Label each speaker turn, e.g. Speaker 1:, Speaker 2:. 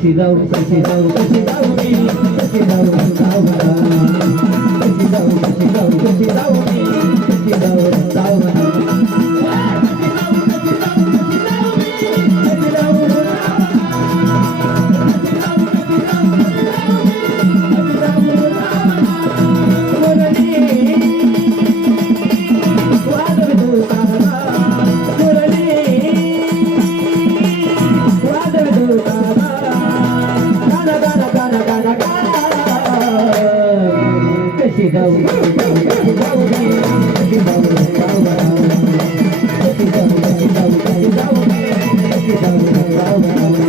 Speaker 1: Presidão, presidão, presidão, presidão, presidão, presidão, Thank